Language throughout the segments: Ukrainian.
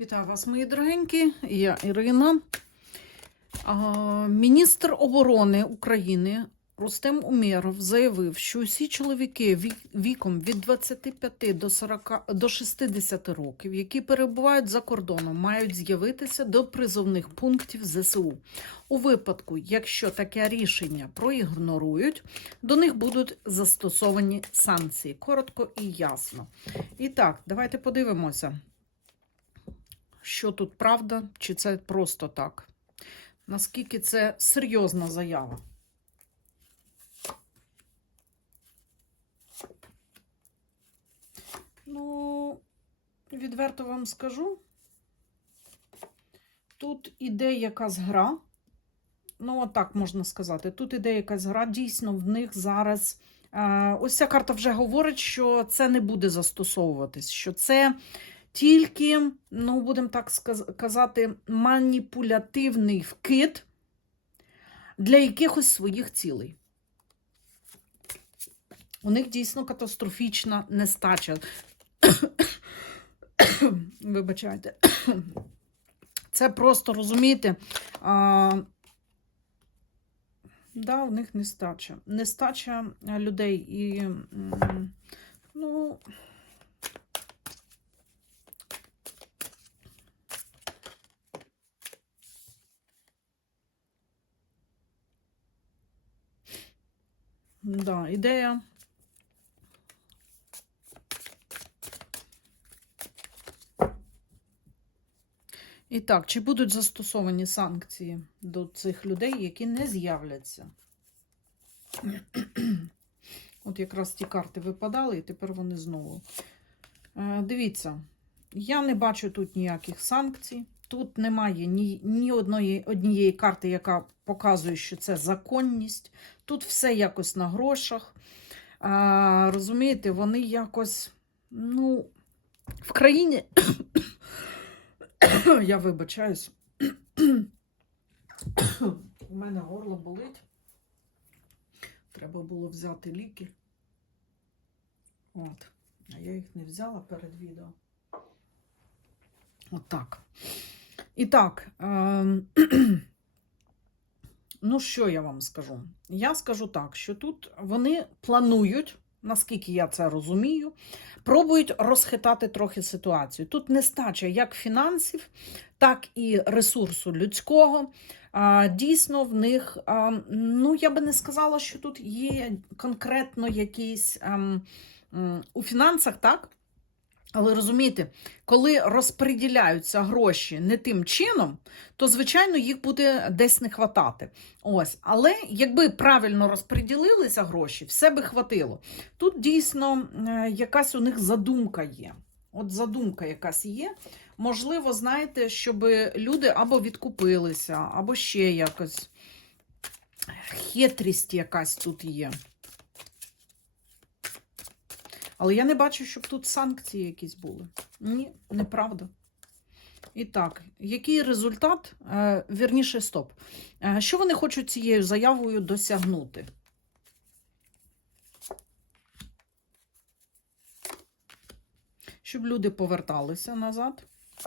Вітаю вас, мої дорогенькі. Я Ірина. Міністр оборони України Рустем Умєров заявив, що усі чоловіки віком від 25 до 40, до 60 років, які перебувають за кордоном, мають з'явитися до призовних пунктів ЗСУ. У випадку, якщо таке рішення проігнорують, до них будуть застосовані санкції. Коротко і ясно. І так, давайте подивимося що тут правда, чи це просто так? Наскільки це серйозна заява? Ну, відверто вам скажу. Тут іде якась гра. Ну, отак можна сказати. Тут іде якась гра. Дійсно, в них зараз. е, Ось ця карта вже говорить, що це не буде застосовуватись, що це тільки, ну, будемо так казати, маніпулятивний вкид для якихось своїх цілей. У них дійсно катастрофічна нестача. Вибачайте. Це просто розумієте. А, да, у них нестача. Нестача людей і. м, Ну, Да, ідея. І так, чи будуть застосовані санкції до цих людей, які не з'являться? От якраз ті карти випадали, і тепер вони знову. Е, Дивіться, я не бачу тут ніяких санкцій. Тут немає ні, ні одної, однієї карти, яка показує, що це законність. Тут все якось на грошах. А, розумієте, вони якось, ну, в країні. Я вибачаюсь. У мене горло болить. Треба було взяти ліки. От. А я їх не взяла перед відео. Отак. І так. ем, Ну, що я вам скажу? Я скажу так, що тут вони планують, наскільки я це розумію, пробують розхитати трохи ситуацію. Тут нестача як фінансів, так і ресурсу людського. Дійсно, в них, ну я би не сказала, що тут є конкретно якісь ем, у фінансах, так? Але розумієте, коли розподіляються гроші не тим чином, то, звичайно, їх буде десь не хватати. Ось. Але якби правильно розподілилися гроші, все би хватило. Тут дійсно е, якась у них задумка є. От задумка якась є. Можливо, знаєте, щоб люди або відкупилися, або ще якось. Хитрість якась тут є. Але я не бачу, щоб тут санкції якісь були. Ні, неправда. І так, який результат? Е, вірніше, стоп. Е, що вони хочуть цією заявою досягнути? Щоб люди поверталися назад.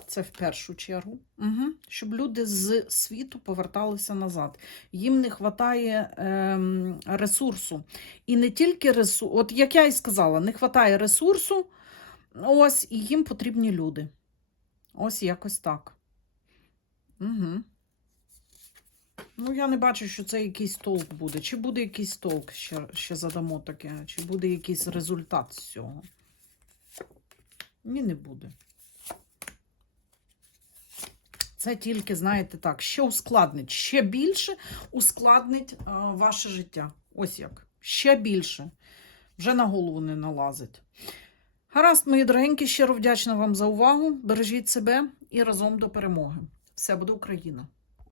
Це в першу чергу. Угу. Щоб люди з світу поверталися назад. Їм не вистачає ем, ресурсу. І не тільки ресурсу, от як я і сказала, не вистачає ресурсу, ось, і їм потрібні люди. Ось якось так. Угу. Ну, я не бачу, що це якийсь толк буде. Чи буде якийсь толк, ще, ще задамо таке, чи буде якийсь результат з цього? Ні, не буде. Це тільки, знаєте, так, що ускладнить, ще більше ускладнить а, ваше життя. Ось як. Ще більше. Вже на голову не налазить. Гаразд, мої дорогенькі, щиро вдячна вам за увагу. Бережіть себе і разом до перемоги. Все буде Україна!